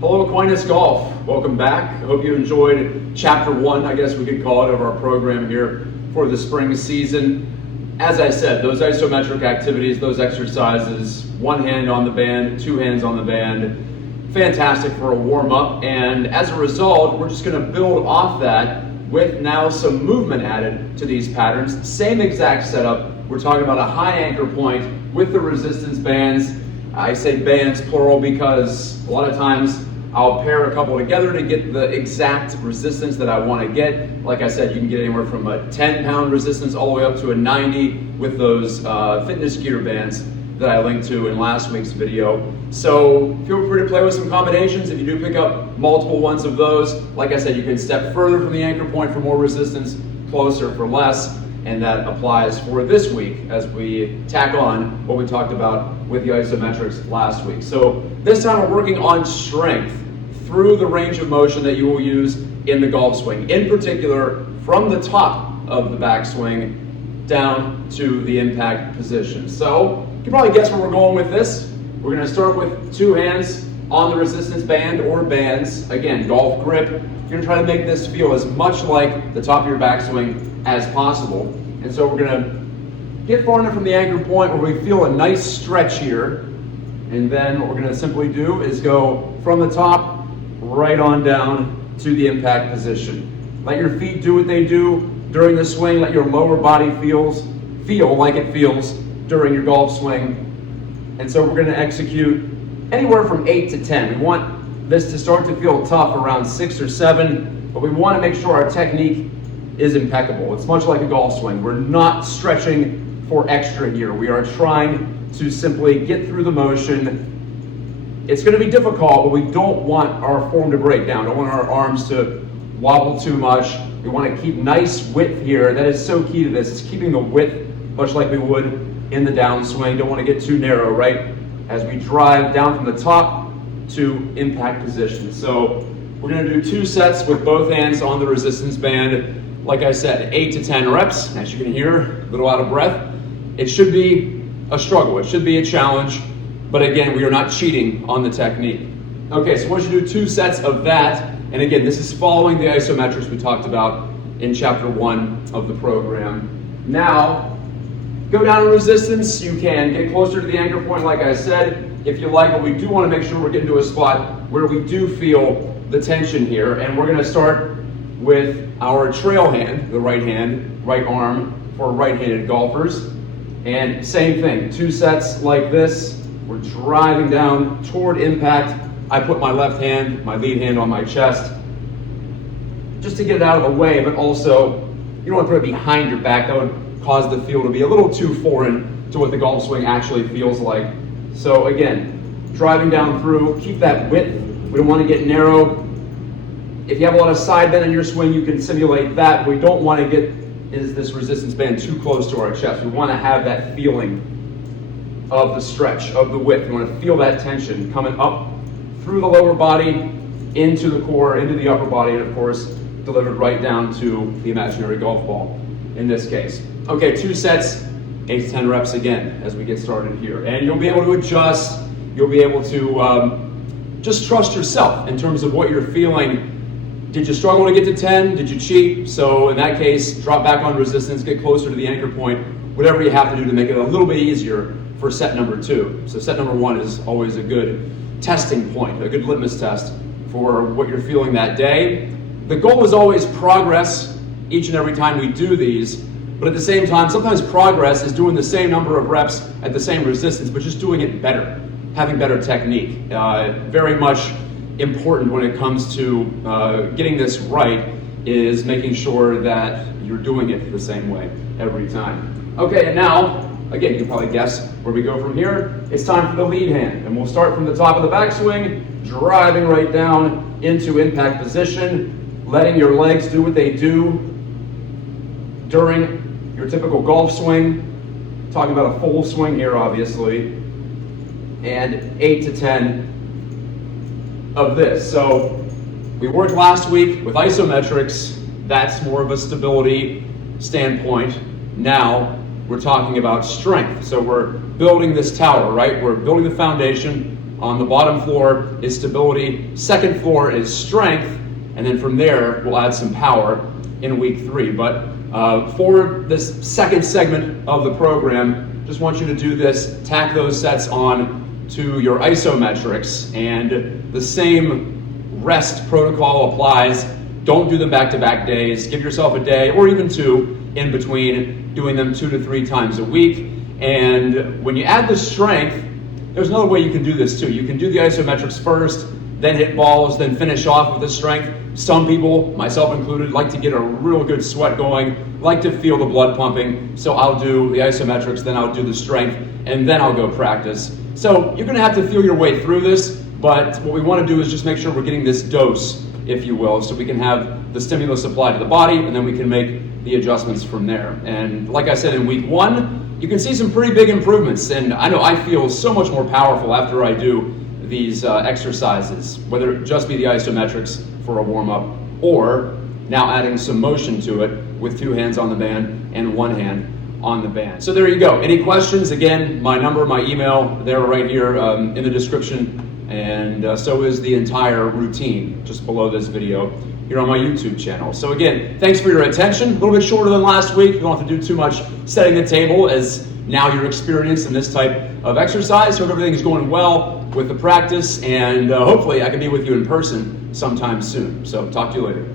Hello Aquinas Golf, welcome back. I hope you enjoyed chapter 1, I guess we could call it, of our program here for the spring season. As I said, those isometric activities, those exercises, one hand on the band, two hands on the band, fantastic for a warm-up, and as a result, we're just going to build off that with now some movement added to these patterns. Same exact setup. We're talking about a high anchor point with the resistance bands. I say bands plural because a lot of times I'll pair a couple together to get the exact resistance that I want to get. Like I said, you can get anywhere from a 10-pound resistance all the way up to a 90 with those fitness gear bands that I linked to in last week's video. So feel free to play with some combinations. If you do pick up multiple ones of those, like I said, you can step further from the anchor point for more resistance, closer for less, and that applies for this week as we tack on what we talked about with the isometrics last week. So this time we're working on strength through the range of motion that you will use in the golf swing. In particular, from the top of the backswing down to the impact position. So you can probably guess where we're going with this. We're going to start with two hands on the resistance band or bands. Again, golf grip. You're going to try to make this feel as much like the top of your backswing as possible. And so we're going to get far enough from the anchor point where we feel a nice stretch here. And then what we're going to simply do is go from the top right on down to the impact position. Let your feet do what they do during the swing. Let your lower body feel like it feels during your golf swing. And so we're going to execute anywhere from 8 to 10. We want this to start to feel tough around 6 or 7, but we want to make sure our technique is impeccable. It's much like a golf swing. We're not stretching for extra here. We are trying to simply get through the motion. It's going to be difficult, but we don't want our form to break down. Don't want our arms to wobble too much. We want to keep nice width here. That is so key to this. It's keeping the width much like we would in the downswing. Don't want to get too narrow, right? As we drive down from the top to impact position. So we're going to do 2 sets with both hands on the resistance band. Like I said, 8 to 10 reps. As you can hear, a little out of breath. It should be a struggle. It should be a challenge. But again, we are not cheating on the technique. Okay, so once you do 2 sets of that, and again, this is following the isometrics we talked about in chapter 1 of the program. Now, go down to resistance. You can get closer to the anchor point, like I said, if you like, but we do want to make sure we're getting to a spot where we do feel the tension here. And we're going to start with our trail hand, the right arm for right-handed golfers. And same thing, 2 sets like this. We're driving down toward impact. I put my left hand, my lead hand on my chest, just to get it out of the way, but also you don't want to put it behind your back. That would cause the feel to be a little too foreign to what the golf swing actually feels like. So again, driving down through, keep that width. We don't want to get narrow. If you have a lot of side bend in your swing, you can simulate that. What we don't want to get is this resistance band too close to our chest. We want to have that feeling of the stretch, of the width. We want to feel that tension coming up through the lower body, into the core, into the upper body, and of course, delivered right down to the imaginary golf ball in this case. Okay, 2 sets, 8 to 10 reps again as we get started here. And you'll be able to adjust. You'll be able to just trust yourself in terms of what you're feeling. Did you struggle to get to 10? Did you cheat? So in that case, drop back on resistance, get closer to the anchor point, whatever you have to do to make it a little bit easier for set number 2. So set number 1 is always a good testing point, a good litmus test for what you're feeling that day. The goal is always progress each and every time we do these, but at the same time, sometimes progress is doing the same number of reps at the same resistance, but just doing it better, having better technique. Very much important when it comes to getting this right is making sure that you're doing it the same way every time. Okay, and now, again, you can probably guess where we go from here. It's time for the lead hand, and we'll start from the top of the backswing, driving right down into impact position, letting your legs do what they do during your typical golf swing. Talking about a full swing here, obviously, and 8 to 10 of this. So we worked last week with isometrics. That's more of a stability standpoint. Now we're talking about strength. So we're building this tower, right? We're building the foundation. On the bottom floor is stability, second floor is strength, and then from there we'll add some power in week 3. But for this second segment of the program, just want you to do this, tack those sets on to your isometrics, and the same rest protocol applies. Don't do them back-to-back days. Give yourself a day or even 2 in between, doing them 2 to 3 times a week. And when you add the strength, there's another way you can do this too. You can do the isometrics first, then hit balls, then finish off with the strength. Some people, myself included, like to get a real good sweat going, like to feel the blood pumping. So I'll do the isometrics, then I'll do the strength, and then I'll go practice. So you're gonna have to feel your way through this, but what we wanna do is just make sure we're getting this dose, if you will, so we can have the stimulus applied to the body, and then we can make the adjustments from there. And like I said, in week 1, you can see some pretty big improvements, and I know I feel so much more powerful after I do these exercises, whether it just be the isometrics for a warm-up, or now adding some motion to it with 2 hands on the band and 1 hand on the band. So there you go. Any questions? Again, my number, my email, they're right here in the description, and so is the entire routine just below this video here on my YouTube channel. So again, thanks for your attention. A little bit shorter than last week. You don't have to do too much setting the table, as now you're experienced in this type of exercise. Hope everything is going well with the practice, and hopefully I can be with you in person sometime soon. So talk to you later.